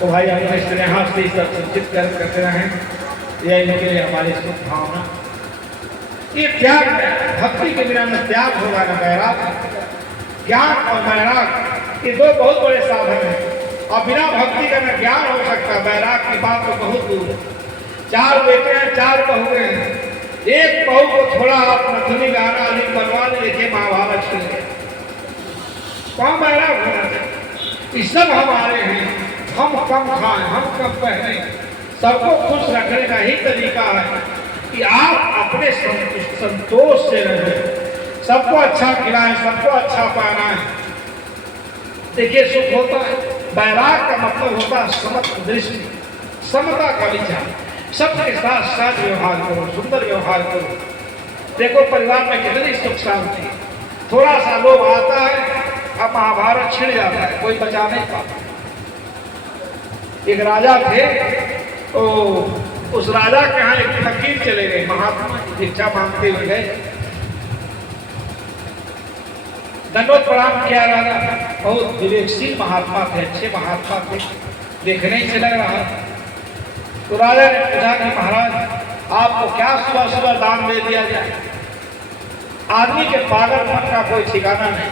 तो भाई हम स्नेह से सब सूचित करते रहें, यह इनके लिए हमारी शुभ भावना। ये त्याग है, भक्ति के बिना में त्याग होगा ना वैराग। ज्ञान और वैराग ये दो बहुत बड़े साधन हैं, और बिना भक्ति का न ज्ञान हो सकता, वैराग की बात तो बहुत दूर है। 4 बेटे हैं, 4 बहुएं हैं, एक बहू को थोड़ा आप नथुनी गाना अधिक बनवा देखिए महाभारत से कौन वैराग होना चाहिए। सब हमारे हैं, हम कम खाएं, हम कम पहने, सबको खुश रखने का ही तरीका है कि आप अपने संतोष से रहें, सबको अच्छा खिलाएं, सबको अच्छा पहनाएं। देखिए सुख होता है, वैराग का मतलब होता है समता दृष्टि, समता का विचार, सबके साथ साथ व्यवहार करो, सुंदर व्यवहार करो। देखो परिवार में कितनी सुख शांति, थोड़ा सा लोभ आता है अब महाभारत छिड़ जाता है, कोई बचा नहीं पाता। एक राजा थे, तो उस राजा के यहाँ एक फकीर चले गए, महात्मा की भिक्षा मांगते हुए गए, दंडोत प्रणाम किया। राजा बहुत विवेकशील महात्मा थे, अच्छे महात्मा थे, देखने ही से लग रहा। तो राजा ने पूछा कि महाराज आपको क्या सुबह सुबह दान दे दिया जाए। आदमी के पागलपन का कोई ठिकाना नहीं।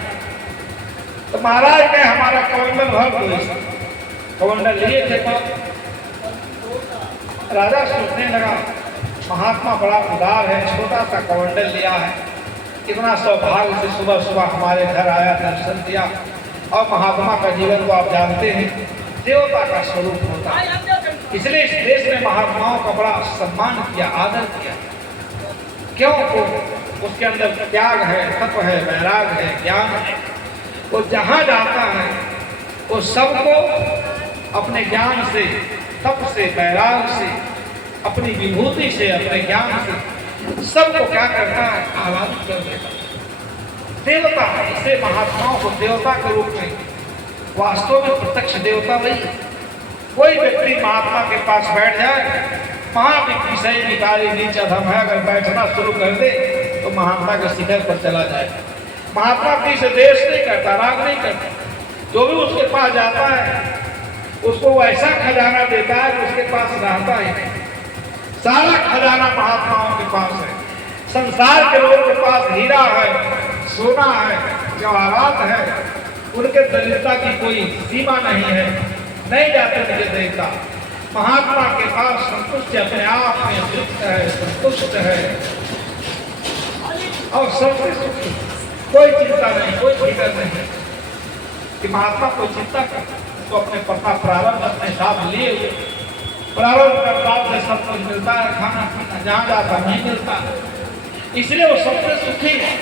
तो महाराज ने हमारा कमंडल भर दो, कमंडल लिए थे। राजा सोचने लगा महात्मा बड़ा उदार है, छोटा सा कमंडल लिया है, इतना सौभाग्य से सुबह सुबह हमारे घर आया, दर्शन दिया। और महात्मा का जीवन को आप जानते हैं देवता का स्वरूप होता है, इसलिए इस देश में महात्माओं का बड़ा सम्मान किया, आदर किया। क्यों? उसके अंदर त्याग है, तप है, वैराग है, ज्ञान है। वो जहाँ जाता है वो सबको अपने ज्ञान से, तप से, वैराग से, अपनी विभूति से, अपने ज्ञान से सबको क्या करता है? आह्लादित कर देता है। देवता है, इसे महात्माओं को देवता के रूप में, वास्तव में प्रत्यक्ष देवता वही है। कोई व्यक्ति महात्मा के पास बैठ जाए, वहां भी विषय निकाली नीच अधम है, अगर बैठना शुरू कर दे तो महात्मा के शिखर पर चला जाए। महात्मा किसी से देश नहीं करता, राग नहीं करता, जो भी उसके पास जाता है उसको वो ऐसा खजाना देता है कि उसके पास रहता ही नहीं। सारा खजाना महात्माओं के पास है। संसार के लोगों के पास हीरा है, सोना है, जवाहरात है, उनके दरिद्रता की कोई सीमा नहीं है, नहीं जाते मुझे देखता। महात्मा के पास संतुष्ट अपने आप में तृप्त है, संतुष्ट है और सबसे सुखी, कोई चिंता नहीं, कोई फिक्र नहीं कि महात्मा कोई चिंता करता। तो अपने पता प्रारंभ अपने साथ लिए हुए, प्रारंभ करता से सब कुछ मिलता है, खाना पीना जहाँ जाता नहीं मिलता, इसलिए वो सबसे सुखी है।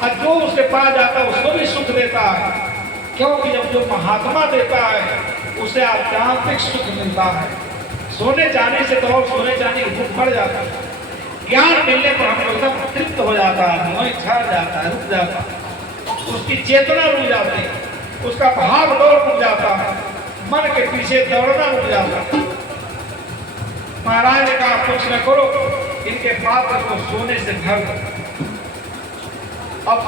और जो उसके पास जाता है उसको भी सुख देता है, क्योंकि जब जो महात्मा देता है उसे आध्यात्मिक सुख मिलता है। सोने जाने से तो सोने जाने की भूख बढ़ जाता है, ज्ञान मिलने पर हम एकदम तृप्त हो जाता है, मोह छा जाता है, रुक जाता है, उसकी चेतना रुक जाती है, उसका भाग दौड़ रुक जाता है, मन के पीछे दौड़ना रुक जाता है। महाराज ने कहा कुछ न करो, इनके पात्र को सोने से भर दो। अब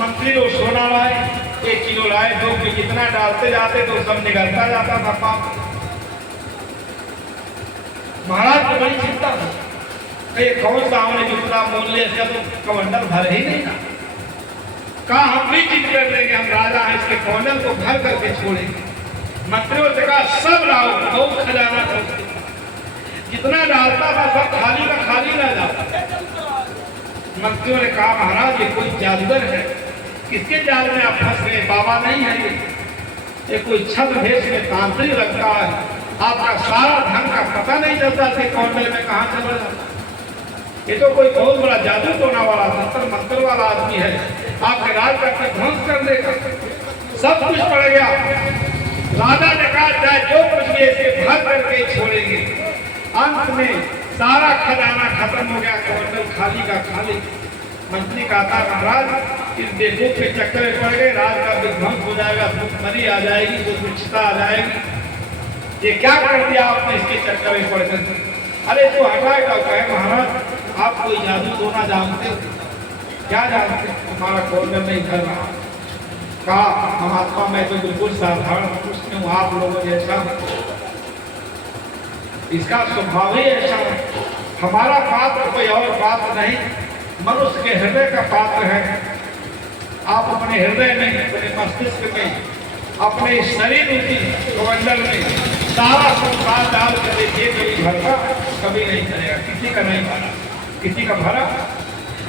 मंत्री लोग सोना लाए, 1 किलो लाए, 2 किलो, जितना डालते जाते तो सब निकलता जाता था पाप। महाराज को बड़ी चिंता थी, कौन सा हमने जितना मूल्य से तो कमंडल भर ही नहीं ना। कहा हम भी जिद कर लेंगे, हम राजा हैं, इसके कमंडल को भर करके छोड़ेंगे। मंत्रियों से कहा सब लाओ, बहुत खजाना था, जितना डालता था सब खाली का खाली रह जाता। मंत्रियों ने कहा महाराज ये कोई जादूगर है, किसके जाल में आप फंस गए? बाबा नहीं है ये कोई छद्म भेष में तांत्रिक लगता है, आपका सारा धन का पता नहीं चलता थे कमंडल में कहाँ चला जाता। ये तो कोई बहुत बड़ा जादू टोना वाला, तंत्र मंत्र वाला आदमी है, आपके राज का ध्वंस कर देगा। सब कुछ पड़ गया। राजा ने कहा चाहे जो कुछ भी इसके भर करके छोड़ेंगे। अंत में सारा खजाना खत्म हो गया, कमंडल खाली का खाली। मंत्री कहता महाराज इस बेवकूफ के चक्कर में पड़ गए, राज का विध्वंस हो जाएगा, भूखमरी आ जाएगी, दुर्भिक्षता आ जाएगी, ये क्या कर दिया आपने इसके चक्कर में पड़कर। अरे तो हटाएगा, कहे महाराज आप कोई जादू टोना जानते हो? क्या जानते? तुम्हारा कमंडल नहीं धर रहा। कहा महात्मा मैं तो बिल्कुल साधारण पुरुष हूँ, आप लोगों जैसा इसका स्वभाव ही ऐसा है। हमारा पात्र कोई और पात्र नहीं, मनुष्य के हृदय का पात्र है। आप अपने हृदय में, अपने मस्तिष्क में, अपने शरीर की कमंडल में सारा संसार डाल कर देखिए, कभी भरता कभी नहीं भरेगा। किसी का नहीं भरा, किसी का भरा।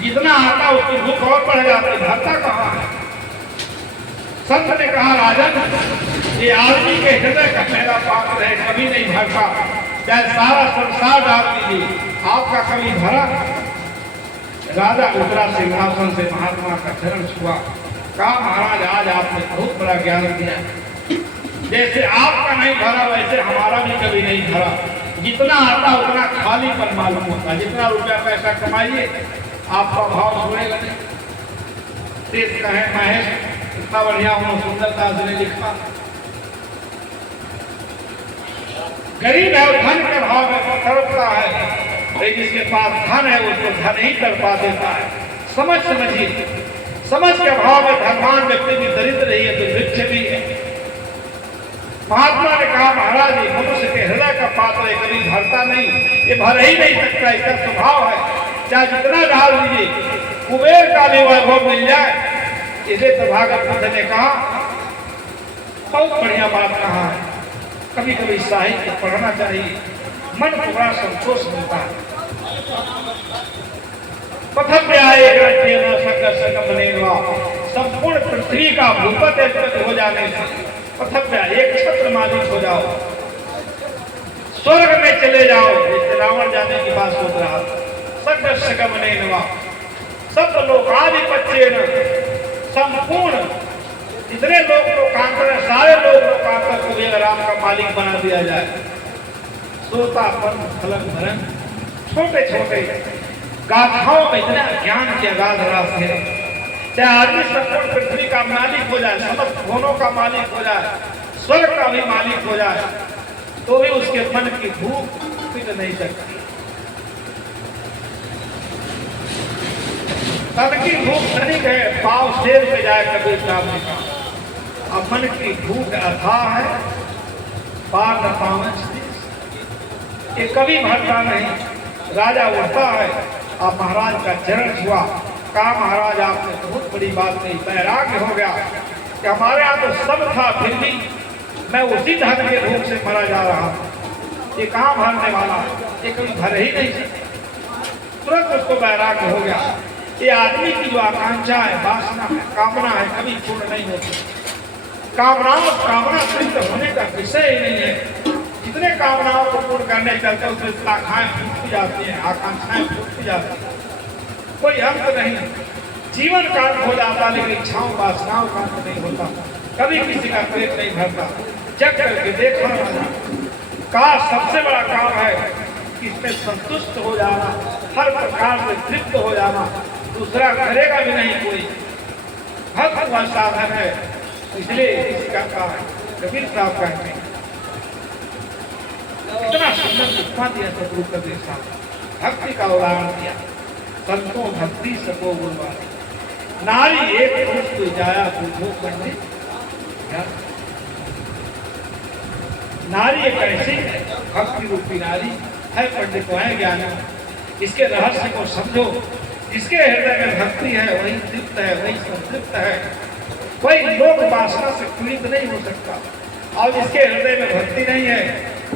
जितना आता उसकी भूख और बढ़ जाती, भरता कहाँ है। संत ने कहा, राजन ये आदमी के हृदय का मेरा पात्र है, कभी नहीं भरता, चाहे सारा संसार डाल दीजिए, आपका कभी भरा। राजा उतरा सिंहासन से, महात्मा का चरण छुआ, कहा महाराज आज आपने बहुत बड़ा ज्ञान दिया, जैसे आपका नहीं भरा वैसे हमारा भी कभी नहीं भरा। जितना आता उतना खाली पर मालूम होता, जितना रुपया पैसा कमाइए आपका भाव सुनेगा नहीं। तेज कहे महेश इतना बढ़िया उन्होंने सुंदरता से लिखा, गरीब है धन के भाव में तड़पता है, लेकिन जिसके पास धन है उसको धन ही तड़पा देता है। समझिए, समझ के भाव में धनवान व्यक्ति भी दरिद्र ही है तो वृक्ष भी है। महात्मा ने कहा महाराज ये मनुष्य के हृदय का पात्र है, कभी भरता नहीं, ये भर ही नहीं सकता, इसका स्वभाव है। चाहे जितना डाल दीजिए, कुबेर का भी वैभव मिल जाए। इसे तथागत बुद्ध ने कहा, बहुत बढ़िया बात कहा है, कभी कभी साहित्य पढ़ना चाहिए, मन को बड़ा संतोष मिलता है। संपूर्ण पृथ्वी का भूपति हो जाने से पथव्या एक छत्र मालिक हो जाओ, स्वर्ग में चले जाओ। रावण जाने की बात सोच रहा था। सब लोकाधिपत्य संपूर्ण जितने लोग लोकांतर है, सारे लोग लोकांतर को भी अगर आपका मालिक बना दिया जाए, श्रोतापन फलक धरण, छोटे छोटे गाथाओं में इतना ज्ञान की अगाध राशि है। चाहे आदमी संपूर्ण पृथ्वी का मालिक हो जाए, समस्त भुवनों का मालिक हो जाए, स्वर्ग का भी मालिक हो जाए, तो भी उसके मन की भूख मिट नहीं सकती। तन की भूख धनिक है, पाव शेर पे जाए कभी साहब ने कहा। अब मन की भूख अथाह है, पार न पावन ये कभी भरता नहीं। राजा उठता है, अब महाराज का चरण छुआ, कहा महाराज आपने बहुत बड़ी बात कही, वैराग्य हो गया कि हमारे यहाँ तो सब था, फिर भी मैं उसी धन के भूख से मरा जा रहा हूँ। ये कहाँ भरने वाला, ये कभी भर ही नहीं सकता। तुरंत उसको वैराग्य हो गया। ये आदमी की जो आकांक्षा है, वासना है, कामना है, कभी पूर्ण नहीं होती। कामना तृप्त होने का विषय ही नहीं है। जितने कामनाओं को पूर्ण करने चलते उसमें शाखाएं फूटती जाती हैं, आकांक्षाएं फूटती जाती हैं, कोई अंत नहीं। जीवन का अंत हो जाता, लेकिन इच्छाओं वासनाओं का अंत नहीं होता। कभी किसी का पेट नहीं भरता। जग करके देखा का सबसे बड़ा काम है कि इसमें संतुष्ट हो जाना, हर प्रकार से तृप्त हो जाना, दूसरा करेगा भी नहीं कोई। भक्त वह साधन है, इसलिए इसका काम है। कबीर साहब कहते हैं, इतना सुंदर उपमा दिया सदगुरु कबीर साहब, भक्ति का उदाहरण दिया। संतों भक्ति सको गुरुवारी, नारी एक पुरुष को जाया बुझो पंडित। नारी एक ऐसी है, भक्ति रूपी नारी है, पंडित है, ज्ञानी। इसके रहस्य को समझो। जिसके हृदय में भक्ति है वही तृप्त है, वही संतृप्त है, कोई लोक वासना से पीड़ित नहीं हो सकता। और जिसके हृदय में भक्ति नहीं है,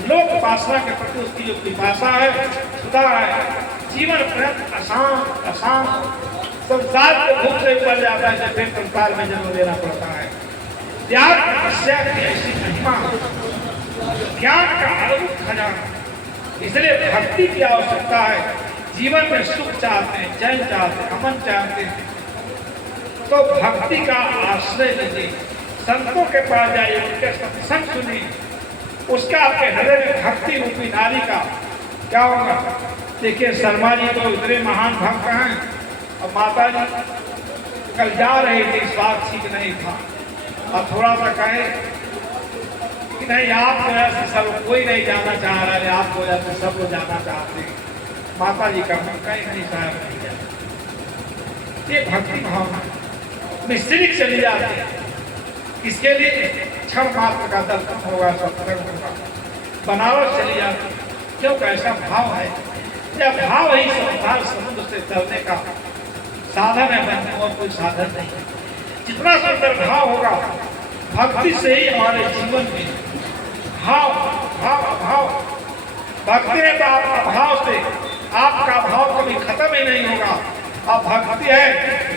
लोक वासना के प्रति उसकी जो पिपासा है, सुधा है, जीवन पर्यंत अशांत अशांत संसार के भूख से ऊपर जाता है, फिर संसार में जन्म लेना पड़ता है। त्याग तपस्या की ऐसी महिमा, ज्ञान का अद्भुत खजाना। इसलिए भक्ति की आवश्यकता है। जीवन में सुख चाहते हैं, चैन चाहते हैं, अमन चाहते हैं, तो भक्ति का आश्रय लीजिए। संतों के पास जाइए, उनके सत्संग सुनिए, उसका आपके हृदय में भक्ति रूपी नारी का क्या होगा। देखिए शर्मा जी तो इतने महान भक्त हैं, और माता जी कल जा रही थी, स्वाद ठीक नहीं था, और थोड़ा सा कहे कि नहीं आप वजह से सब कोई नहीं जाना चाह रहा है, आप वजह से सब लोग जाना चाहते हैं। माता जी का मन कहीं नहीं साहब नहीं जाता। ये भक्ति भावना निश्चित चली जाती है। इसके लिए क्षण मात्र का दर्शन होगा, सत्संग होगा। बनारस चली जाती, क्योंकि ऐसा भाव है, यह भाव ही संसार समुद्र से चलने का साधन है, बंधु और कोई साधन नहीं। जितना सुंदर भाव होगा, भक्ति से ही हमारे जीवन में भाव भाव भाव भक्ति है तो आपका भाव से आपका भाव कभी खत्म ही नहीं होगा। अब भक्ति है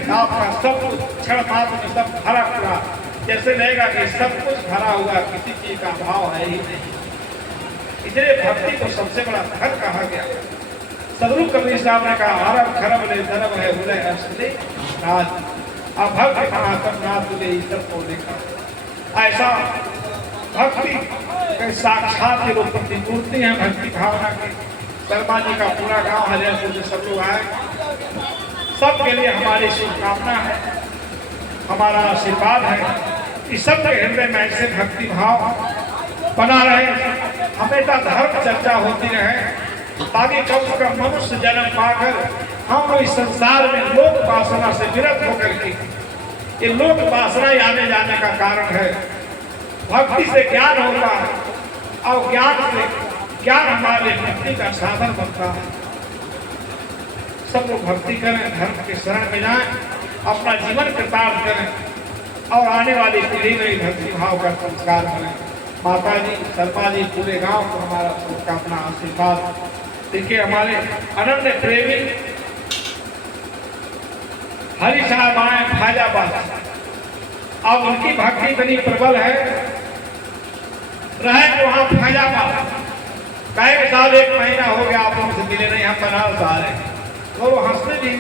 तो आपका सब कुछ क्षण मात्र में सब भरा पूरा, जैसे लगेगा कि सब कुछ भरा हुआ, किसी चीज का भाव है ही नहीं। इसलिए भक्ति को सबसे बड़ा धन कहा गया। सदगुरु कबीर साहब ने कहा, अरब खरब ले धर्म है उलय असले राज, अभक्त सनातन नाथ ले सब को देखा। ऐसा भक्ति के साक्षात रूप की मूर्ति है भक्ति भावना की। शर्मा जी का पूरा गांव हरियाणा से सब लोग आए, सबके लिए हमारी शुभकामना है, हमारा आशीर्वाद है कि सबके हृदय में ऐसे भक्ति भाव बना रहे, हमेशा धर्म चर्चा होती रहे, ताकि कम से कम मनुष्य जन्म पाकर हम लोग इस संसार में लोक वासना से विरत होकर के, ये लोक वासना आने जाने का कारण है। भक्ति से ज्ञान होता है और ज्ञान से ज्ञान हमारे भक्ति का साधन बनता है। सब लोग भक्ति करें, धर्म के शरण में जाएं, अपना जीवन कृतार्थ करें और आने वाली पीढ़ी में भक्ति भाव का संस्कार करें। माता जी, शर्मा जी, पूरे गांव को हमारा शुभकामना आशीर्वाद। देखिए हमारे अनन्य प्रेमी हरि साहब आए फैजाबाद, अब उनकी भक्ति इतनी प्रबल है, रहे वहां फैजाबाद कई साल, 1 महीना हो गया आप लोगों से मिले नहीं, हम बनारस आ रहे हैं। तो वो हंसते जी,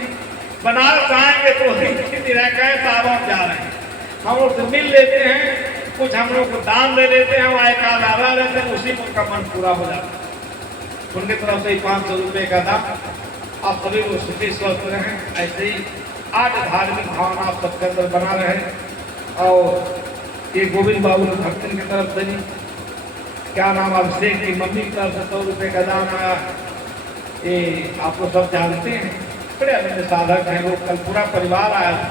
बनारस आएंगे तो रह गए साहब हम जा रहे हैं, हम लोग से मिल लेते हैं, कुछ हम लोग को दान दे देते हैं, वहाँ एक आधा रहते हैं, उसी में उनका मन पूरा हो जाता है। उनकी तरफ से 500 रुपये का दाम, आप सभी लोग सुखी स्वस्थ रहें। ऐसे ही आज धार्मिक भावना आप सबके अंदर बना रहे। और ये गोविंद बाबू भक्तन की तरफ से क्या नाम अभिषेक की मम्मी की तरफ से 100 रुपये का दाम आया। ये आप लोग सब जानते हैं, बड़े अन्य साधक हैं लोग। कल पूरा परिवार आया था,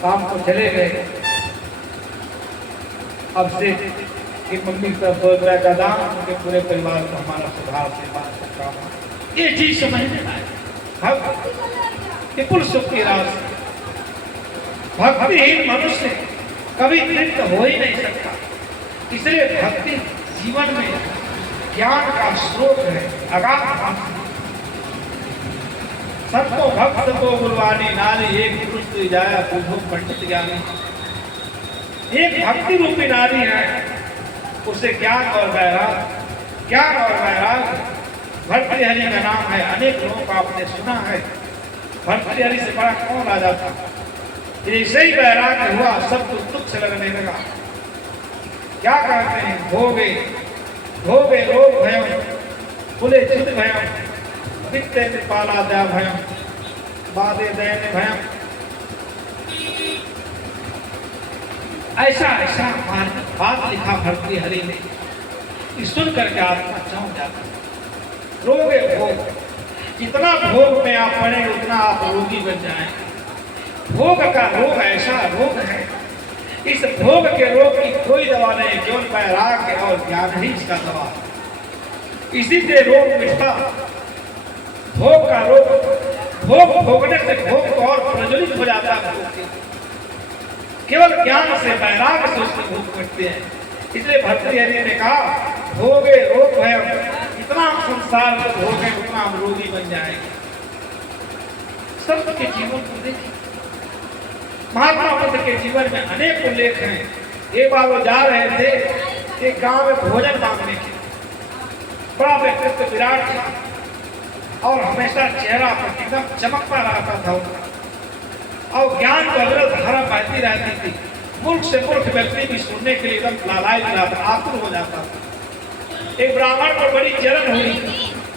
शाम को चले गए। अभिषेक की मम्मी की तरफ 100 रुपये का दाम, उनके पूरे परिवार को हमारा सुधार से बात करता हूँ। ये चीज समझने लायक विपुल सुख की राशि। भक्तिहीन मनुष्य कभी तृप्त हो ही नहीं सकता, इसलिए भक्ति जीवन में ज्ञान का स्रोत है, अगाध। सबको भक्त को गुरवानी नारी, एक पुरुष जाया बुद्धो पंडित ज्ञानी। एक भक्ति रूपी नारी है, उसे ज्ञान और वैराग, ज्ञान और वैराग। भर्तृहरि का नाम है, अनेक लोगों का आपने सुना है। भर्तृहरि से बड़ा कौन राजा था? जैसे ही वैराग्य हुआ सब कुछ तुच्छ लगने लगा। क्या कहते हैं? भोगे भोगे रोग भयम, कुले चित भयम, वित्ते पाला दया भयम, बादे दैन भयम। ऐसा ऐसा बात लिखा भर्तृहरि ने, सुन करके आत्मा चौंक जाता। रोगे भोग, जितना भोग में आप पड़े उतना आप रोगी बन जाएं। भोग का रोग ऐसा रोग है, इस भोग के रोग की कोई दवा नहीं, केवल वैराग्य और ज्ञान ही इसका दवा है। इसी से रोग मिटता। भोग का रोग, भोग भोगने से भोग तो और प्रज्वलित हो जाता है। केवल ज्ञान से, वैराग्य से उसकी भोग मिटते हैं। इसलिए भर्तृहरि ने कहा, भोगे रोग भय, इतना हम संसार में भोगे उतना हम रोगी बन जाएंगे। सबके जीवन को देखिए, महात्मा बुद्ध के जीवन में अनेक उल्लेख हैं। एक बार वो जा रहे थे एक गांव में भोजन मांगने के, बड़ा व्यक्तित्व विराट था और हमेशा चेहरा पर एकदम चमकता रहता था उनका, और ज्ञान को अविरत धारा बहती रहती थी। मूर्ख से मूर्ख व्यक्ति भी सुनने के लिए एकदम लालायित रहता, आतुर हो जाता था। एक ब्राह्मण को बड़ी जलन हुई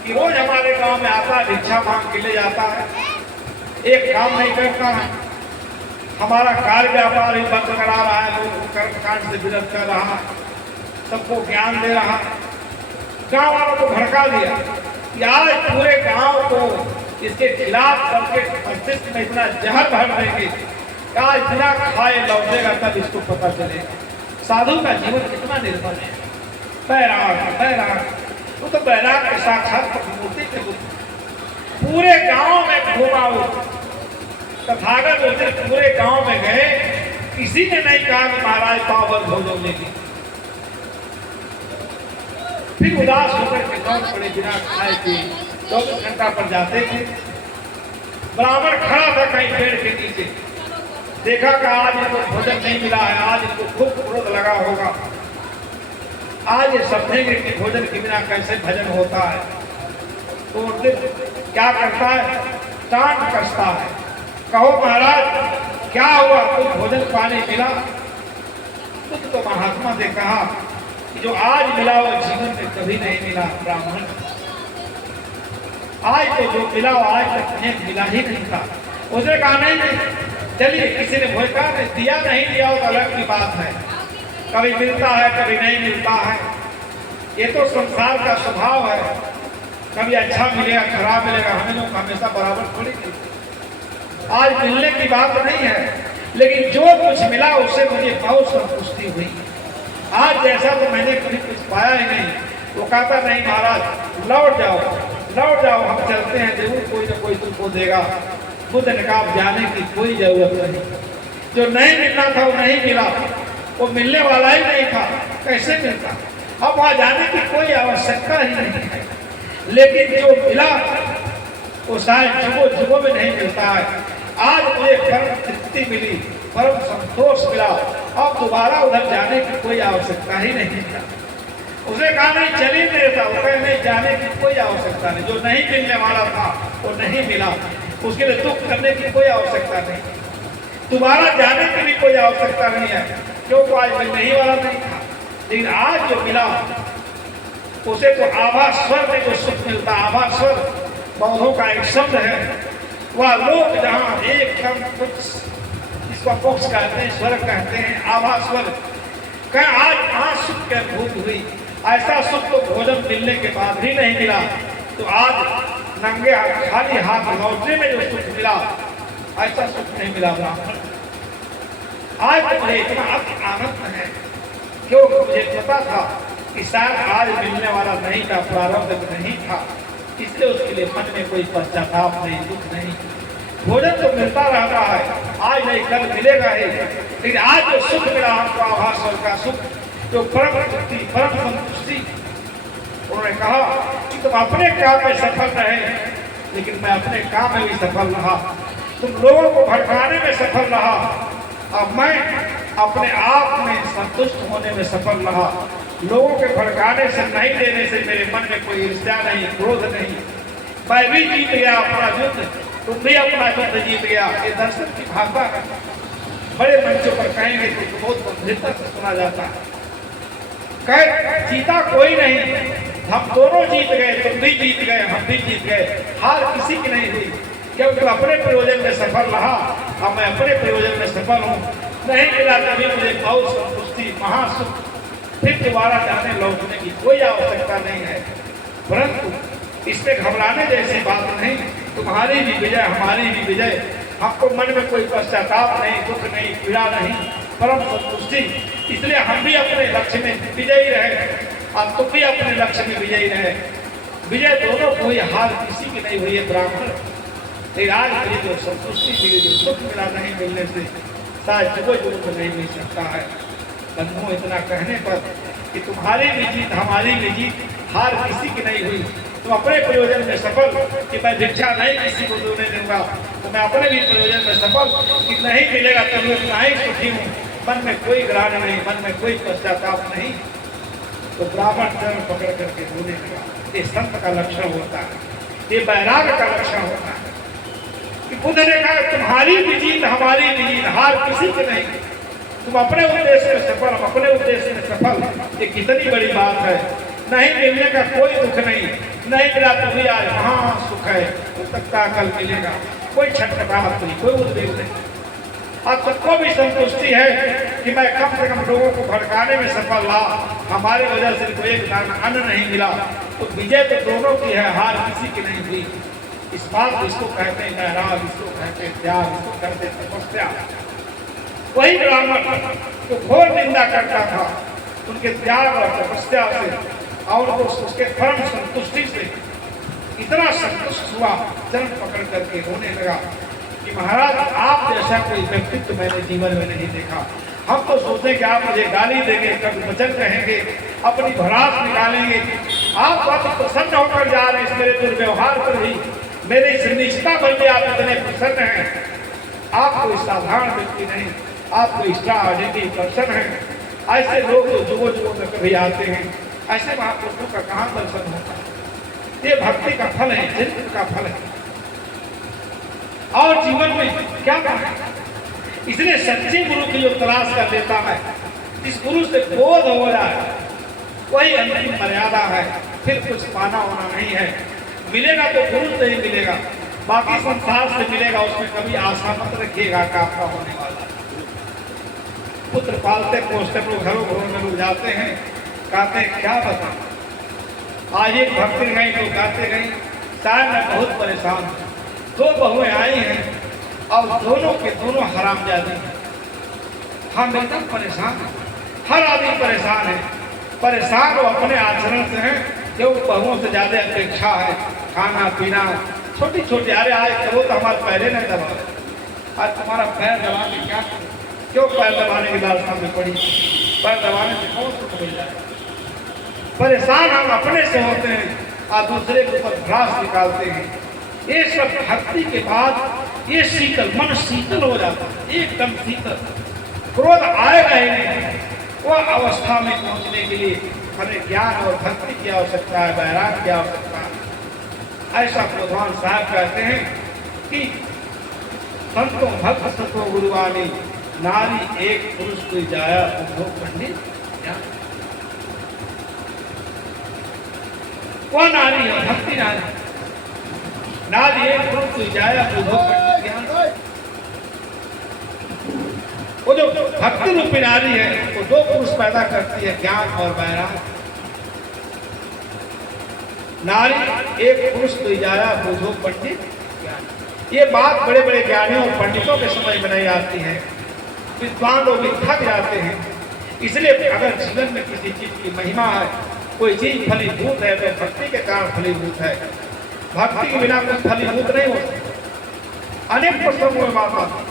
कि रोज हमारे गांव में आता, भिक्षा मांग के ले जाता है, एक काम नहीं करता है, हमारा कार्य व्यापार ही बंद करा रहा है, लोग कर्मकांड से विरत कर रहा है, सबको ज्ञान दे रहा। गांव वालों को भड़का दिया कि आज पूरे गांव को इसके खिलाफ सबके मस्तिष्क में इतना जहर भर देंगे, क्या इतना खाए लौटेगा तब इसको पता चलेगा साधु का जीवन कितना निर्मल है। बैराग बैराग, वो तो बैराग के साक्षात प्रतिमूर्ति थे। पूरे गांव में घूमा वो तथागत, उस दिन पूरे गांव में गए, किसी ने नहीं कहा कि महाराज पावर भोजन लेंगे। फिर उदास होकर के लौट पड़े बिना खाए पिए। 24 घंटा पर जाते थे। ब्राह्मण खड़ा था कहीं पेड़ के नीचे, देखा कि आज इनको भोजन नहीं मिला है, आज इनको खूब क्रोध लगा होगा, आज ये समझेंगे कि भोजन के बिना कैसे भजन होता है। तो उस दिन क्या करता है, टांट कसता है, कहो महाराज क्या हुआ, कुछ भोजन पानी मिला? कुछ तो महात्मा ने कहा कि जो आज मिला वो जीवन में कभी नहीं मिला ब्राह्मण, आज तो जो मिला वो आज तक कहीं मिला ही नहीं था। उसने कहा नहीं, चलिए किसी ने भोजन दिया नहीं दिया वो अलग की बात है, कभी मिलता है कभी नहीं मिलता है, ये तो संसार का स्वभाव है, कभी अच्छा मिलेगा खराब मिलेगा, हमें लोग हमेशा बराबर थोड़ी मिलते। आज मिलने की बात नहीं है, लेकिन जो कुछ मिला उससे मुझे बहुत संतुष्टि हुई। आज जैसा तो मैंने कभी कुछ पाया ही नहीं। वो कहता नहीं महाराज लौट जाओ, हम चलते हैं, जरूर कोई ना कोई तुमको देगा। बुद्ध ने कहा जाने की कोई जरूरत नहीं, जो नहीं मिलना था वो नहीं मिला, वो मिलने वाला ही नहीं था, कैसे मिलता? अब वहां जाने की कोई आवश्यकता ही नहीं है। लेकिन जो मिला वो शायद जुगों में नहीं मिलता है। आज मुझे परम तृप्ति मिली, परम संतोष मिला, अब दोबारा उधर जाने की कोई आवश्यकता ही नहीं था। उसने कहा नहीं चली मेरे साथ, वो कहे नहीं जाने की कोई आवश्यकता नहीं, जो नहीं मिलने वाला था वो नहीं मिला, उसके लिए दुख करने की कोई आवश्यकता नहीं, दोबारा जाने की भी कोई आवश्यकता नहीं है, क्योंकि आज मिलने ही वाला नहीं था। लेकिन आज जो मिला उसे तो आभास्वर में जो सुख मिलता, आभास्वर बौद्धों का एक शब्द है, वह लोग जहाँ एकदम कुछ, इसको मोक्ष कहते हैं, स्वर्ग कहते हैं, आभास्वर कह आज वहां सुख की अनुभूति हुई। ऐसा सुख तो भोजन मिलने के बाद भी नहीं मिला, तो आज नंगे खाली हाथ लौटने में जो सुख मिला ऐसा सुख नहीं मिला ब्राह्मण। आज मुझे इतना आनंद है, क्यों मुझे पता था कि शायद आज मिलने वाला नहीं था, प्रारंभ नहीं था, इसलिए उसके लिए मन में कोई पश्चाताप नहीं, दुख नहीं। भोजन तो मिलता रहता है, आज नहीं कल मिलेगा ही, लेकिन आज जो सुख मिला हमको आभास्वर का सुख, जो परम तृप्ति परम संतुष्टि। उन्होंने कहा कि तुम अपने काम में सफल रहे, लेकिन मैं अपने काम में भी सफल रहा, तुम लोगों को भड़काने में सफल रहा, अब मैं अपने आप में संतुष्ट होने में सफल रहा। लोगों के भड़काने से नहीं देने से मेरे मन में कोई ईर्ष्या नहीं, क्रोध नहीं, मैं भी जीत गया अपना युद्ध, तुम भी अपना युद्ध जीत गया। ये दर्शन की भाषा है, बड़े मंचों पर कहेंगे तो बहुत गंभीरता से सुना जाता है। कह जीता कोई नहीं, हम दोनों जीत गए, तुम भी जीत गए, हम भी जीत गए, हार किसी की नहीं हुई, क्योंकि अपने प्रयोजन में सफल रहा, अब मैं अपने प्रयोजन में सफल हूँ। नहीं मिला तभी मुझे बहुत संतुष्टि, महासुख, फिर दोबारा जाने लौटने की कोई आवश्यकता नहीं है। परंतु इसमें घबराने जैसी बात नहीं, तुम्हारी भी विजय हमारी भी विजय, हमको मन में कोई पश्चाताप नहीं, दुख नहीं, पीड़ा नहीं, परम संतुष्टि। इसलिए हम भी अपने लक्ष्य में विजयी रहे और तुम भी अपने लक्ष्य में विजयी रहे। विजय दोनों को हुई, हार किसी की नहीं हुई है ब्राह्मण। लेकिन आज मेरी जो संतुष्टि मिली, जो सुख मिला नहीं मिलने से, शायद जुग नहीं मिल सकता है। बंधुओं इतना कहने पर कि तुम्हारी भी जीत हमारी भी जीत, हार किसी की नहीं हुई, तुम अपने प्रयोजन में सफल कि मैं भिक्षा नहीं किसी को देने दूंगा, तो मैं अपने भी प्रयोजन में सफल कि नहीं मिलेगा तब मैं इतना ही सुखी हूँ, मन में कोई ग्रहण नहीं, मन में कोई पश्चाताप नहीं। तो ब्राह्मण चरण पकड़ करके बोलने लगा, ये संत का लक्षण होता है, ये बैराग का लक्षण होता है कि बुद्ध ने कहा तुम्हारी भी जीत हमारी भी जीत, हार किसी की नहीं, तुम अपने उद्देश्य में सफल, हम अपने उद्देश्य में सफल। ये कितनी बड़ी बात है। नहीं मिलने का कोई दुख नहीं, नहीं मिला तो भी आज वहाँ सुख है, हो सकता कल मिलेगा, कोई छटपटाहट नहीं, कोई उद्वेग नहीं। अब सबको भी संतुष्टि है कि मैं कम से कम लोगों को भड़काने में सफल रहा, हमारे वजह से कोई एक दाना अन्न नहीं मिला, तो विजय तो दोनों की है, हार किसी की नहीं हुई। इस बात को इसको कहते हैं बैराग, इसको कहते हैं त्याग, इसको कहते हैं तपस्या। वही ब्राह्मण जो घोर निंदा करता था, उनके त्याग और तपस्या से और वो उसके परम संतुष्टि से इतना संतुष्ट हुआ, चरण पकड़ करके रोने लगा कि महाराज आप जैसा कोई व्यक्तित्व मैंने जीवन में नहीं देखा। हम तो सोचे कि आप मुझे गाली देंगे, कभी वचन कहेंगे, अपनी भड़ास निकालेंगे। आप बहुत प्रसन्न होकर जा रहे हैं इस मेरे दुर्व्यवहार पर भी, मेरे इस निष्ठा पर भी आप इतने प्रसन्न हैं। आप कोई साधारण व्यक्ति नहीं, आप कोई एक्स्ट्रा ऑर्डिनरी पर्सन हैं। ऐसे लोग जो जुगों में कभी आते हैं, ऐसे महापुरुषों का कहाँ दर्शन होता है। ये भक्ति का फल है, चरित्र का फल है। और जीवन में क्या करें, इसलिए सच्चे गुरु की जो तलाश कर लेता है, इस गुरु से बोध हो जाए, वही अंतिम मर्यादा है। फिर कुछ पाना होना नहीं है। मिलेगा तो गुरु से ही मिलेगा, बाकी संसार से मिलेगा, उसमें कभी आशा मत रखिएगा कि आपका होने वाला। पुत्र पालते पोसते लोग घरों घरों में लोग जाते हैं, कहते हैं क्या बताऊं। आज एक भक्ति गई तो कहते गई, शायद मैं बहुत परेशान हूँ। 2 बहुएं आई हैं और दोनों के दोनों हरामजादी हैं। हम एकदम परेशान हैं, हर आदमी परेशान है। परेशान वो अपने आचरण से हैं, जो बहुओं से ज़्यादा अपेक्षा है। खाना पीना छोटी छोटी, अरे आज करो तो हमारे पैरे न दबा, आज तुम्हारा पैर दबा के क्या, क्यों पैर दबाने की लालसा में पड़ी, पैर दबाने से कौन सुख मिल जाए। परेशान हम अपने से होते हैं और दूसरे के ऊपर भ्रास निकालते हैं। ये सब भक्ति के बाद ये शीतल, मन शीतल हो जाता है, एकदम शीतल, क्रोध आएगा ही नहीं। वह अवस्था में पहुंचने के लिए हमें ज्ञान और भक्ति की आवश्यकता है, वैराग्य की आवश्यकता है। ऐसा भगवान साहब कहते हैं कि संतो भक्त सतो गुरुवाणी, नारी एक पुरुष कोई जाया उद्धव पंडित ज्ञान। वह नारी है भक्ति नारी, नारी एक पुरुष कोई जाया उद्धव पंडित ज्ञान। वो जो भक्ति रूपी नारी है, वो 2 पुरुष पैदा करती है, ज्ञान और वैराग्य। नारी एक पुरुष कोई जाया बुझो पंडित ज्ञान। ये बात बड़े बड़े ज्ञानियों और पंडितों के समझ में नहीं आती है। विद्वान लोग भी थक जाते हैं। इसलिए अगर जीवन में किसी चीज की महिमा है, कोई चीज फलीभूत है, तो भक्ति के कारण फलीभूत है। भक्ति के बिना कुछ फलीभूत नहीं हो सकता। अनेक प्रसंगों में बात आती है,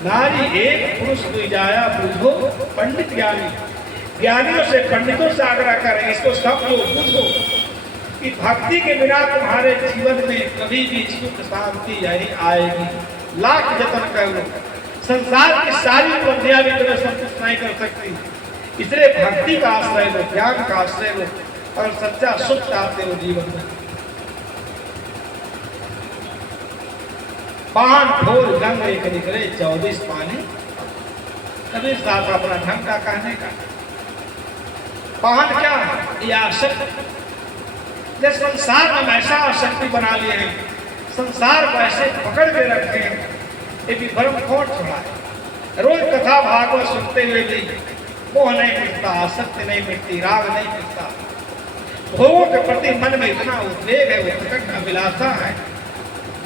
नारी एक पुरुष कोई जाया बुझो पंडित ज्ञानी। ज्ञानियों से पंडितों से आग्रह करें, इसको सब लोग पूछो कि भक्ति के बिना तुम्हारे जीवन में कभी भी सुख शांति नहीं आएगी। लाख जतन कर लो, संसार की सारी उपलब्धियां भी तुम्हें संतुष्ट नहीं कर सकती। इसलिए भक्ति का आश्रय लो, ज्ञान का आश्रय लो, और सच्चा सुख चाहते हो जीवन में। पान ढोल गंगे के निकले 24 पानी। कबीर साहब अपना ढंग का कहने का। पान क्या है? ये आसक्ति। जब संसार में ऐसा आसक्ति बना लिए हैं, संसार को ऐसे पकड़ के रखे हैं, ये भी भ्रम कौन छोड़ा है। रोज कथा भागवत सुनते हुए भी मोह नहीं मिटता, आसक्ति नहीं मिटती, राग नहीं मिटता। भोगों के प्रति मन में इतना उद्वेग है, उत्कंठ अभिलाषा है,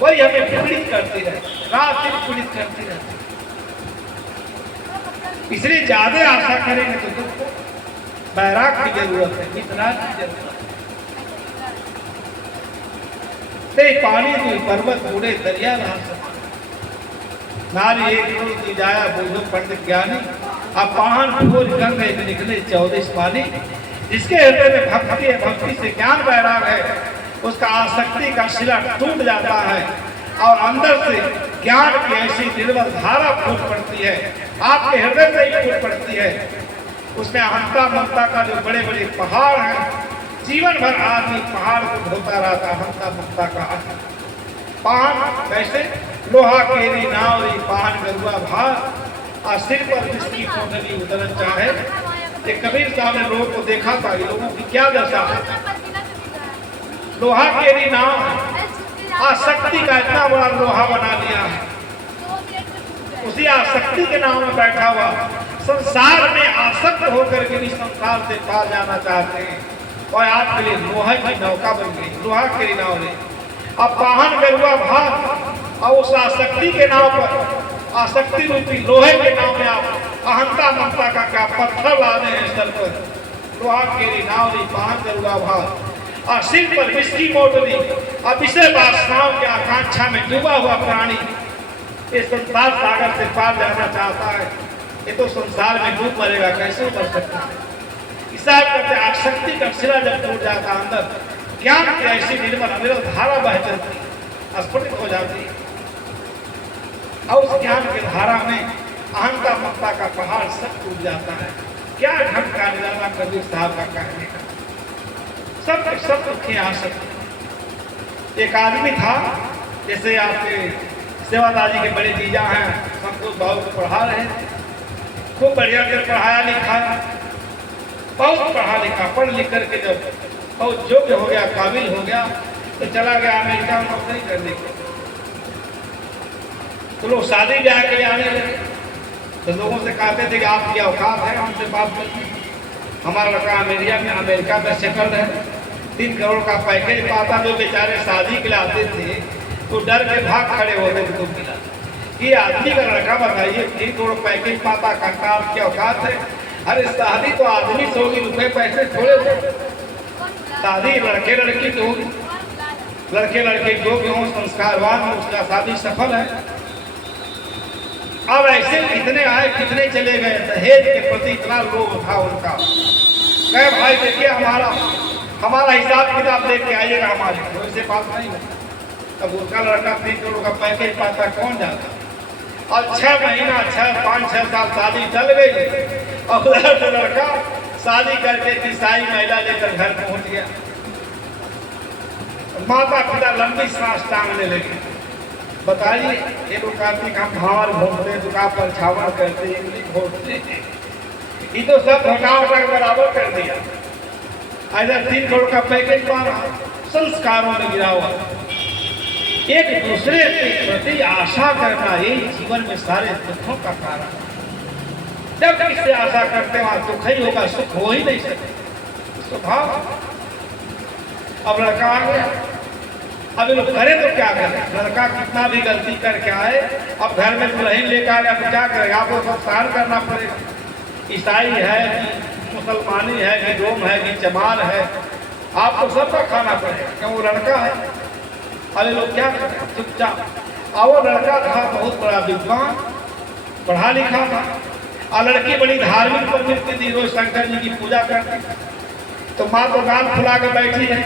वही हमें पीड़ित करती रहती, रात दिन पीड़ित करती रहती। इसलिए ज्यादा आशा करेंगे तो दुख को बैराग की जरूरत है, इतराज की जरूरत है। पानी कोई पर्वत बूढ़े दरिया रहा समा। नारी एक पुरुष की जाया बुझो पंडित ज्ञानी। अब पाहन ढोल गंगे में निकले 24 पानी। जिसके हृदय में भक्ति है, भक्ति से ज्ञान वैराग है, उसका आसक्ति का शिला टूट जाता है और अंदर से ज्ञान की ऐसी निर्मल धारा फूट पड़ती है, आपके हृदय से ही फूट पड़ती है। उसमें अहंता ममता का जो बड़े बड़े पहाड़ हैं, जीवन भर आदमी पहाड़ को ढोता रहता, अहंता ममता का। पान कैसे? लोहा केरी नावरी पान गरुआ भार और सिर पर जिसकी कोठरी उतरन चाहे। ये कबीर साहब ने लोगों को देखा था, ये लोगों की क्या दशा है। लोहा केरी नाव, आसक्ति का इतना बड़ा लोहा बना लिया है, उसी आसक्ति के नाम में बैठा हुआ संसार में आसक्त होकर के भी संसार से पार जाना चाहते हैं। और आपके लिए लोहा की नौका बन गई, लोहा केरी नाव ने। अब पाहन गरुआ भार और उस आसक्ति के नाव पर, आसक्ति रूपी लोहे के नाव में आप अहंता ममता का क्या पत्थर ला रहे हैं सर पर। तो आपके नावरी पान करूँगा भाव और सिर पर विस्की मोटरी और विषय वासनाओं की आकांक्षा में डूबा हुआ प्राणी इस संसार सागर से पार जाना चाहता है, ये तो संसार में डूब मरेगा, कैसे उतर सकता है। हिसाब करते आसक्ति का सिरा जब टूट जाता अंदर, ज्ञान की ऐसी निर्मल अविरल धारा बह चलती, स्फुटित हो जाती और उस ज्ञान की धारा में अहंता ममता का पहाड़ सब टूट जाता है। क्या ढंग का निराला कबीर साहब का कहने का, सब दुखी आ सकते। एक आदमी था, जैसे आपके सेवादार जी के बड़े जीजा हैं, संतोष बाबू को पढ़ा रहे हैं, खूब बढ़िया से पढ़ाया लिखा, बहुत पढ़ा लिखा, पढ़ लिख करके जब बहुत योग्य हो गया, काबिल हो गया, तो चला गया अमेरिका में नौकरी करने के। तो लोग शादी ब्याह के लिए आने लगे, तो लोगों से कहते थे कि आपकी औकात है, हमसे बात करते। हमारा लड़का अमेरिका में सेटल है, 3 करोड़ का पैकेज पाता। जो बेचारे शादी के लिए आते थे तो डर के भाग खड़े होते थे। तो मिला कि आदमी का लड़का बताइए 3 करोड़ पैकेज पाता, कहता आपकी औकात है। अरे शादी तो आदमी से होगी, रुपए पैसे थोड़े थे। शादी लड़के लड़की की होगी, लड़के लड़के जो भी हों संस्कारवान हो, उसका शादी सफल है। अब ऐसे कितने आए कितने चले गए, दहेज के प्रति इतना लोभ था उनका। कहे भाई देखिए हमारा हिसाब किताब लेके आइएगा, हमारे वैसे बात नहीं है। तब उसका लड़का 3 करोड़ का पैकेज पाता, कौन जाता। और 6 महीना 5-6 साल शादी चल गई और लड़का शादी करके ईसाई महिला लेकर घर पहुंच गया। माता पिता लंबी सांस टांगने लगे। बताइए ये लोग कार्तिक हम भावर घूमते, दुकान पर छावर करते, घोटते, ये तो सब घटा उठा बराबर कर दिया। इधर 3 करोड़ का पैकेज पा रहा, संस्कारों में गिरा हुआ। एक दूसरे के प्रति आशा करना यही जीवन में सारे दुखों का कारण। जब किससे आशा करते वहां दुख ही होगा, सुख हो ही नहीं सकते स्वभाव। अब लड़का आ गया, अब ये लोग करे तो क्या करें। लड़का कितना भी गलती करके आए, अब घर में दुल्हन लेकर आए, अब क्या करें, आपको सब सहन करना पड़ेगा। ईसाई है कि मुसलमानी है कि रोम है कि चमार है, आपको सबका खाना पड़ेगा, क्यों वो लड़का है। अरे लोग क्या करें, चुपचाप। और वो लड़का था बहुत बड़ा विद्वान, पढ़ा लिखा था, और लड़की बड़ी धार्मिक प्रवृत्ति थी, रोज शंकर जी की पूजा करती। तो माँ तो गाल फुला के बैठी है,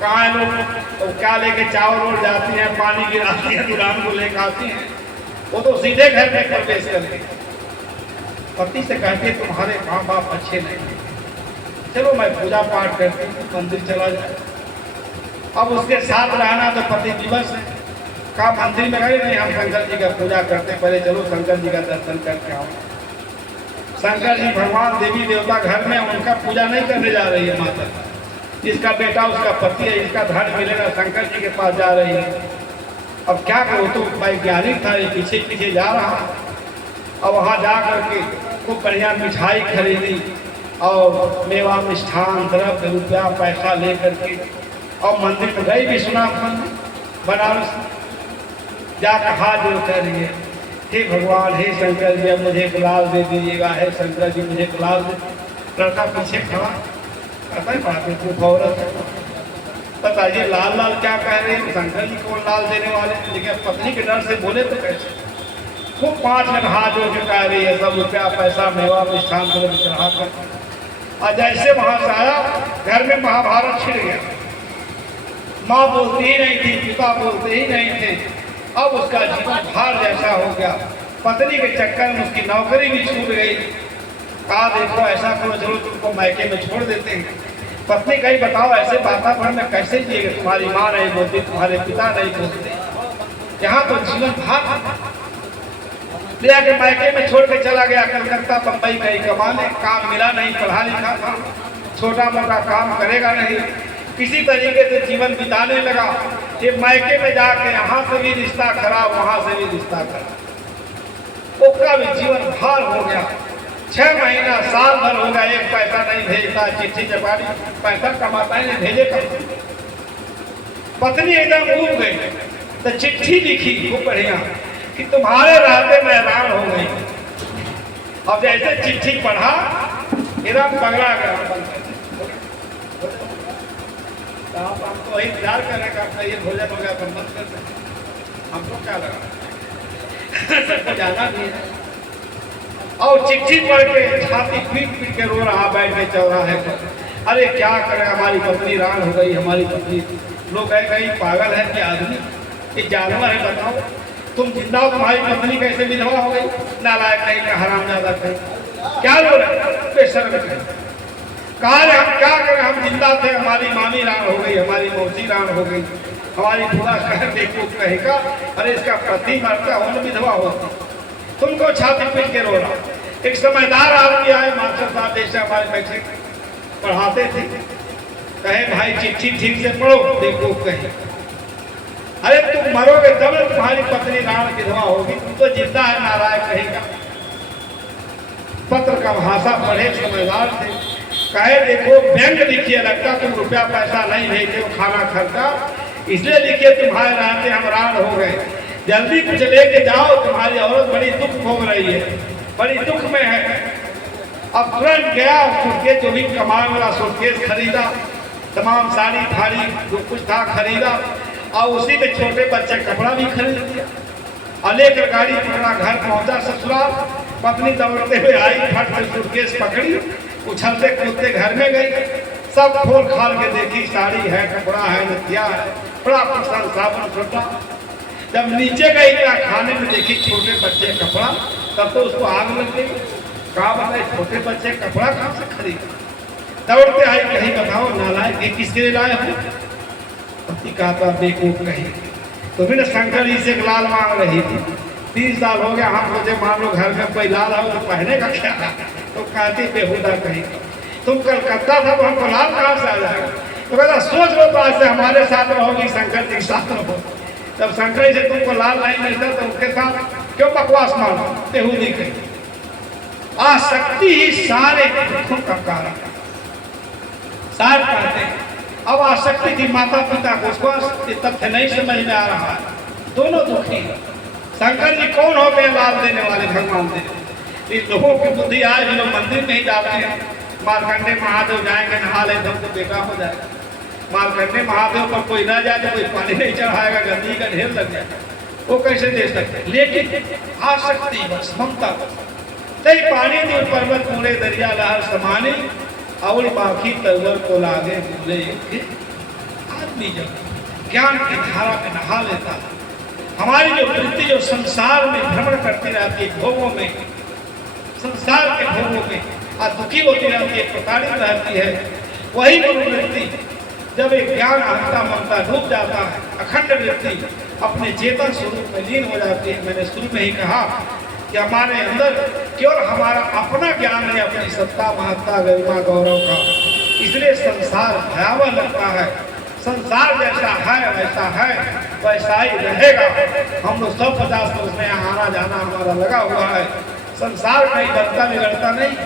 कहाँ है लोग, तो क्या लेके चावल रोड जाती है, पानी गिराती है, दुल्हन को लेकर आती है। वो तो सीधे घर में प्रवेश करती। पति से कहती है तुम्हारे माँ बाप अच्छे नहीं, चलो मैं पूजा पाठ करती हूँ, मंदिर चला जाए। अब उसके साथ रहना तो पति दिवस है, कहा मंदिर में गए नहीं, हम शंकर जी का पूजा करते, पहले चलो शंकर जी का दर्शन करके आओ। शंकर जी भगवान देवी देवता घर में, उनका पूजा नहीं करने जा रही है माता। इसका बेटा उसका पति है, इसका धन मिलेगा, शंकर जी के पास जा रही है। अब क्या करो, तो वैज्ञानिक था, ये पीछे पीछे जा रहा। और वहाँ जा करके खूब बढ़िया मिठाई खरीदी और मेवा मिष्ठान द्रव्य रुपया पैसा ले करके और मंदिर में गई। विश्वनाथ मंदिर बनारस जाकर हाथ जोड़ कर रही है, हे भगवान, हे शंकर जी, अब मुझे एक लाल दे दीजिएगा, हे शंकर जी मुझे एक लाल दे। लड़का पीछे खड़ा, कहता है बात तू औरत है, बताइए लाल लाल क्या कह रहे हैं, शंकर जी को लाल देने वाले। लेकिन पत्नी के डर से बोले तो कैसे। खूब 5 मिनट हाथ जोड़ के कह रही है, सब रुपया पैसा मेवा मिष्ठान चढ़ा कर। और जैसे वहां से आया, घर में महाभारत छिड़ गया। माँ बोलती ही नहीं थी, पिता बोलते ही नहीं थे। अब उसका जीवन भार जैसा हो गया। पत्नी के चक्कर में उसकी नौकरी भी छूट गई। कहा देखो ऐसा करो, जरूर तुमको मायके में छोड़ देते हैं। पत्नी कहीं बताओ ऐसे वातावरण में कैसे जिएगा, तुम्हारी माँ नहीं बोलती, तुम्हारे पिता नहीं बोलते, यहाँ तो जीवन भार। ले आके मायके में छोड़ के चला गया कलकत्ता बम्बई कहीं कमाने। काम मिला नहीं, पढ़ा लिखा था, छोटा मोटा काम करेगा नहीं, किसी तरीके से जीवन बिताने लगा। ये मायके में जाके यहाँ से भी रिश्ता खराब, वहाँ से भी रिश्ता खराब, उसका भी जीवन भार हो गया। 6 महीना साल भर हो गया, एक पैसा नहीं भेजता, चिट्ठी चपाटी पैसा कमाता है, भेजे कब। पत्नी एकदम उब गई, तो चिट्ठी लिखी खूब बढ़िया कि तुम्हारे रहते मैं हैरान हो गई। अब जैसे चिट्ठी पढ़ा एकदम पगड़ा गया बंद कर। तो आप हमको वही इंतजार कर रहे हैं कि आपका ये भोजन हो गया तो बंद कर दें, हमको क्या लगा सबको जाना भी है। और चिट्ठी पढ़ के छाती पीट पीट के रो रहा बैठ के चौराहे पर, अरे क्या करें हमारी पत्नी रान हो गई, हमारी पत्नी। लोग कहे कहीं पागल है कि आदमी, ये जानवर है, बताओ तुम जिंदा हो तुम्हारी पत्नी कैसे विधवा हो गई, नालायक कहीं का, हरामजादा कहीं, क्या रो रहे बेशर्म कहीं। कहा हम क्या करें, हम जिंदा थे, हमारी मामी रान हो गई, हमारी मौसी रान हो गई, हमारी पूरा शहर देखो कहेगा अरे इसका पति मरता हो विधवा होती, तुमको छाती पीट के रो रहा। एक समझदार आदमी आए, मास्टर साहब जैसे हमारे बैठे पढ़ाते थे, कहे भाई चिट्ठी ठीक से पढ़ो देखो कहे, अरे तुम मरोगे तब तुम्हारी पत्नी रान विधवा होगी, तुम तो जिंदा है नारायण कहेगा। पत्र का भाषा पढ़े, समझदार थे, कहे देखो व्यंग लिखिए, लगता तुम रुपया पैसा नहीं भेजते हो खाना खर्चा, इसलिए लिखिए तुम्हारे रहते हम रान हो गए, जल्दी कुछ लेके जाओ, तुम्हारी औरत बड़ी दुख भोग रही है, बड़ी दुख में है। अब तुरंत गया, सूटकेस जो भी कमाने वाला सूटकेस खरीदा, तमाम साड़ी फाड़ी जो कुछ था खरीदा, और उसी में छोटे बच्चे कपड़ा भी खरीद लिया, और लेकर गाड़ी पकड़ा, घर पहुंचा ससुराल। पत्नी दौड़ते हुए आई, फट से सूटकेस पकड़ी, उछलते कूदते घर में गई, सब खोल खाल के देखी, साड़ी है, कपड़ा है, नथिया है, बड़ा पसंद साबुन छोटा। जब नीचे गई क्या खाने में देखी छोटे बच्चे कपड़ा, तब तो उसको आग लग गई, कहा बताए छोटे बच्चे कपड़ा कहाँ से खरीदे। दौड़ते आई, कहीं बताओ नालायक ये किसके लिए लाए हो। पति कहा था बेवकूफ कहीं, तो फिर शंकर जी से लाल मांग रही थी, 30 साल हो गया, हम सोचे मान लो घर में कोई लाल हो तो पहने का क्या, तो कहती बेहुदा कहीं, तुम कलकत्ता था तो हमको लाल कहाँ से आ जाएगा। तो कहता सोच लो तो आज से हमारे साथ रहोगी, शंकर जी के साथ रहो। जब शंकर जी से तुमको लाल नहीं मिलता तो उनके साथ क्यों बकवास मानो, बेहुदी कहीं। आसक्ति ही सारे दुखों का कारण, सार कहते हैं। अब आसक्ति की माता पिता को उसको तथ्य नहीं समझ में आ रहा है, दोनों दुखी है। शंकर जी कौन हो गए लाल देने वाले, भगवान देने। इन लोगों की बुद्धि आज लोग मंदिर नहीं जाते हैं, मारकंडे महादेव जाएंगे नहा ले तो बेटा हो जाएगा, मारकंडे महादेव पर कोई ना जाए तो कोई पानी नहीं चढ़ाएगा, गंदगी का ढेर लग जाएगा, वो कैसे दे सकते। लेकिन आसक्ति बस, ममता बस, तई पानी दी पर्वत पूरे दरिया लहर समाने, अवल बाकी तलवर को लागे बोले। आदमी जब ज्ञान की धारा में नहा लेता है, हमारी जो वृत्ति जो संसार में भ्रमण करती रहती है, भोगों में, संसार के भोगों में दुखी होती रहती है, प्रताड़ित रहती है, वही मनोवृत्ति जब एक ज्ञान अहंता ममता डूब जाता है, अखंड वृत्ति अपने चेतन स्वरूप में लीन हो जाती है। मैंने शुरू में ही कहा कि हमारे अंदर केवल हमारा अपना ज्ञान है, अपनी सत्ता महत्ता गरिमा गौरव का, इसलिए संसार भयावह लगता है। संसार जैसा है वैसा है, वैसा ही रहेगा। हम लोग 150 वर्ष में आना जाना हमारा लगा हुआ है। संसार कहीं बनता बिगड़ता नहीं,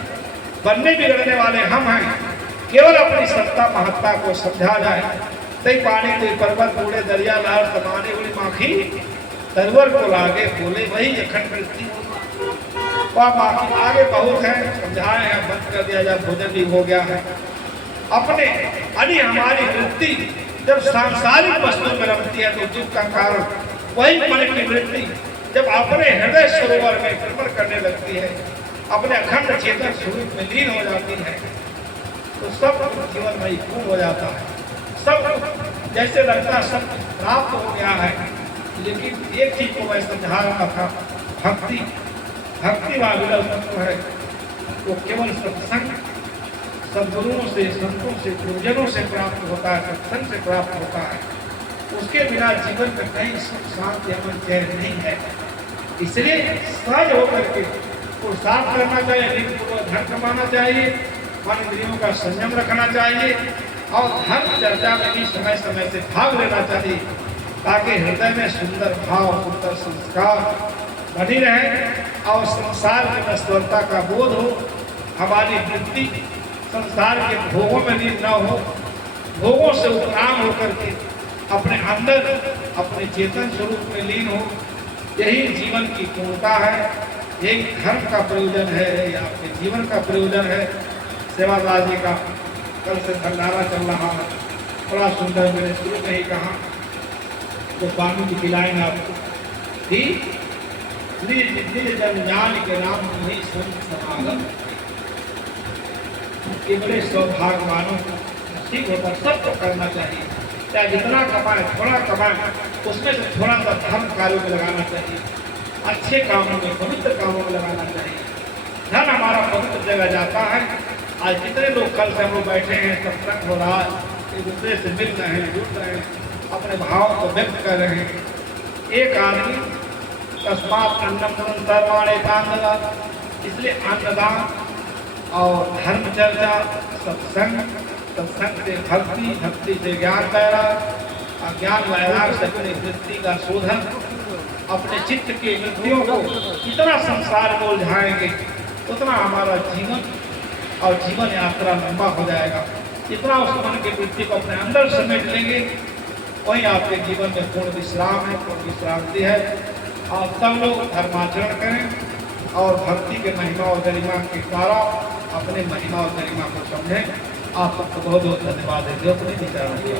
बनने बिगड़ने वाले हम हैं। केवल अपनी सत्ता महत्ता को समझा जाए, तई पानी तई पर्वत बूढ़े दरिया लहर समाने हुई माखी तरवर को लागे बोले, वही अखंड वृत्ति। आगे बहुत है, समझाए हैं, बंद कर दिया जाए, भोजन भी हो गया है। अपने यानी हमारी वृत्ति जब सांसारिक वस्तु में रमती है तो दुख का कारण वही मन की वृत्ति जब अपने हृदय सरोवर में भ्रमण करने लगती है, अपने अखंड चेतन स्वरूप में लीन हो जाती है, तो सब जीवन में पूर्ण हो जाता है। सब जैसे लगता सब प्राप्त हो गया है। लेकिन एक चीज को मैं समझा रहा था, भक्ति, भक्ति वाला तत्व है वो केवल सत्संग, सद्गुरुओं से, संतों से, गुरुजनों से प्राप्त होता है, सत्संग से प्राप्त होता है। उसके बिना जीवन में कहीं सुख शांति अमन चैन नहीं है। इसलिए सहज होकर के पुरुषार्थ करना चाहिए, धन कमाना चाहिए, मन इंद्रियों का संयम रखना चाहिए और धर्म चर्चा में भी समय समय से भाग लेना चाहिए, ताकि हृदय में सुंदर भाव, सुंदर संस्कार बनी रहे और संसार की नश्वरता का बोध हो। हमारी वृत्ति संसार के भोगों में लीन न हो, भोगों से उपराम होकर के अपने अंदर अपने चेतन स्वरूप में लीन हो। यही जीवन की पूर्णता है, यही धर्म का प्रयोजन है, यही आपके जीवन का प्रयोजन है। सेवादार जी का कल से भंडारा चल रहा है, बड़ा सुंदर। मैंने शुरू में ही कहा तो स्वामी जी की लाइन आपको थी, निज निज जन के नाम नहीं सुन समागम। ये बड़े सौभाग्यवानों को नसीब होता, सबको करना चाहिए, चाहे जितना कमाए थोड़ा कमाए, उसमें से थोड़ा सा धर्म कार्यों में लगाना चाहिए, अच्छे कामों में, पवित्र कामों में लगाना चाहिए। धन हमारा पवित्र जगह जाता है। आज कितने लोग कल से हम लोग बैठे हैं, सत्संग हो रहा है, एक दूसरे से मिल रहे हैं, जुड़ रहे हैं, अपने भाव को व्यक्त कर रहे हैं। एक आदमी तस्मात अन्नम सर्वाणे दानदा, इसलिए अन्नदान और धर्म चर्चा, सत्संग, सत्संग से भक्ति, भक्ति से ज्ञान पैदा, और ज्ञान वैराग से अपनी वृत्ति का शोधन, अपने चित्त की वृत्तियों को जितना संसार में उलझाएंगे उतना हमारा जीवन और जीवन यात्रा लंबा हो जाएगा। जितना उस मन की वृत्ति को अपने अंदर समेट लेंगे, वही आपके जीवन में पूर्ण विश्राम है, पूर्ण विश्रांति है। आप सब लोग धर्माचरण करें और भक्ति के महिमा और गरिमा के द्वारा अपने महिमा और गरिमा को समझें। आप सबको बहुत बहुत धन्यवाद देते हो अपने विचारों के।